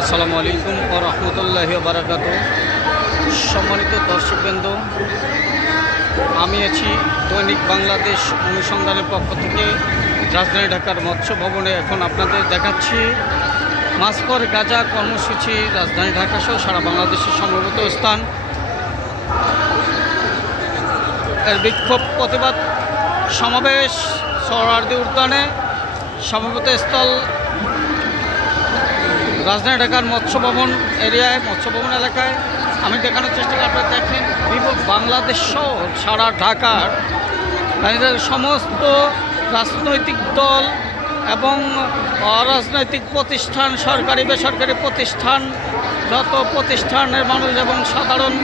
আসসালামু আলাইকুম ওয়া রাহমাতুল্লাহি ওয়া বারাকাতুহু। সম্মানিত দর্শকবৃন্দ, আমি আছি দৈনিক বাংলাদেশ অনুসন্ধানের পক্ষ থেকে রাজধানী ঢাকার মৎস্য ভবনে। এখন আপনাদের দেখাচ্ছি মাছ পর গাঁজা কর্মসূচি রাজধানী ঢাকা সহ সারা বাংলাদেশের সমবেত স্থান। এর বিক্ষোভ প্রতিবাদ সমাবেশ সোহরাওয়ার্দী উদ্যানে সমবেত স্থল রাজধানী ঢাকার মৎস্য ভবন এরিয়ায়, মৎস্য ভবন এলাকায়। আমি দেখানোর চেষ্টা করি, আপনারা দেখেন বাংলাদেশ সহ সারা ঢাকার সমস্ত রাজনৈতিক দল এবং অরাজনৈতিক প্রতিষ্ঠান, সরকারি বেসরকারি প্রতিষ্ঠান, যত প্রতিষ্ঠানের মানুষ এবং সাধারণ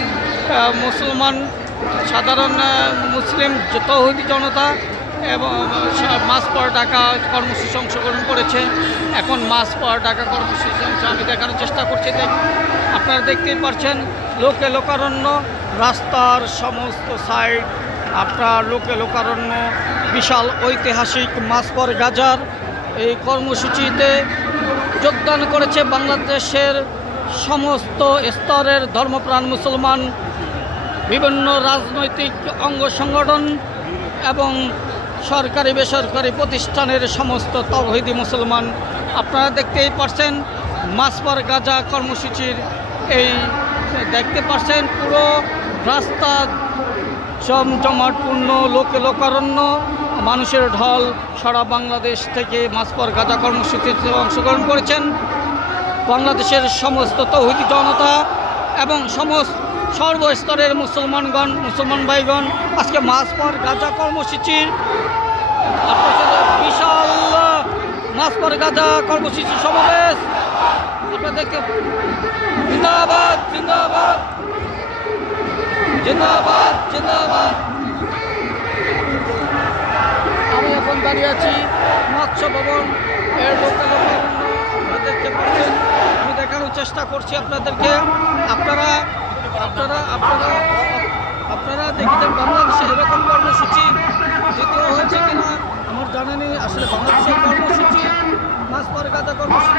মুসলিম তৌহিদি জনতা এবং মাছ পর ঢাকা কর্মসূচি অংশগ্রহণ করেছে। এখন মাছ পর ঢাকা কর্মসূচি আমি দেখানোর চেষ্টা করছি। আপনারা দেখতেই পাচ্ছেন লোকে লোকারণ্য, রাস্তার সমস্ত সাইড আপনার লোকে লোকারণ্য। বিশাল ঐতিহাসিক মাছ পর গাজার এই কর্মসূচিতে যোগদান করেছে বাংলাদেশের সমস্ত স্তরের ধর্মপ্রাণ মুসলমান, বিভিন্ন রাজনৈতিক অঙ্গ সংগঠন এবং সরকারি বেসরকারি প্রতিষ্ঠানের সমস্ত তাওহীদি মুসলমান। আপনারা দেখতেই পাচ্ছেন মাছ পর গাজা কর্মসূচির এই দেখতে পাচ্ছেন পুরো রাস্তা জমজমাটপূর্ণ, লোকে লোকারণ্য, মানুষের ঢল। সারা বাংলাদেশ থেকে মাছ পর গাজা কর্মসূচিতে অংশগ্রহণ করেছেন বাংলাদেশের সমস্ত তৌহিদি জনতা এবং সর্বস্তরের মুসলমান ভাইগণ। আজকে মাছ পর গাজা কর্মসূচির বিশাল মাছ পর গাজা কর্মসূচি সমাবেশ। আপনারা দেখতে জিন্দাবাদ জিন্দাবাদ জিন্দাবাদ জিন্দাবাদ। আমি এখন দাঁড়িয়ে আছি মৎস্য ভবন এর লোকাল। আপনারা দেখতে পাচ্ছেন, আমি দেখানোর চেষ্টা করছি আপনাদেরকে। আপনারা দেখেছেন বাংলাদেশে এরকম কর্মসূচি দ্বিতীয় হয়েছে কিনা আমার জানা নেই। আসলে বাংলাদেশের কর্মসূচি মাছ পর গাজা কর্মসূচি